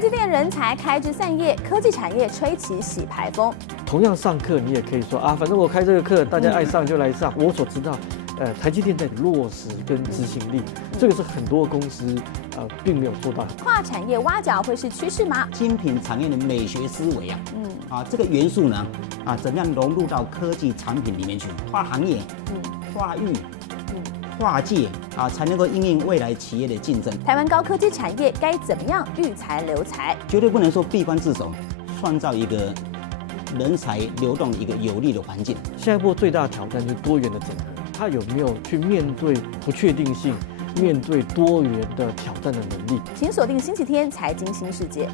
台积电人才开枝散叶，科技产业吹起洗牌风。同样上课，你也可以说啊，反正我开这个课，大家爱上就来上。我所知道，台积电在落实跟执行力，这个是很多公司并没有做到。跨产业挖角会是趋势吗？精品产业的美学思维这个元素呢怎样融入到科技产品里面去？跨行业，跨域。跨界才能够因应未来企业的竞争。台湾高科技产业该怎么样育才留才？绝对不能说闭关自守，创造一个人才流动一个有利的环境。下一步最大的挑战就是多元的整合，它有没有去面对不确定性、面对多元的挑战的能力？请锁定星期天财经新世界。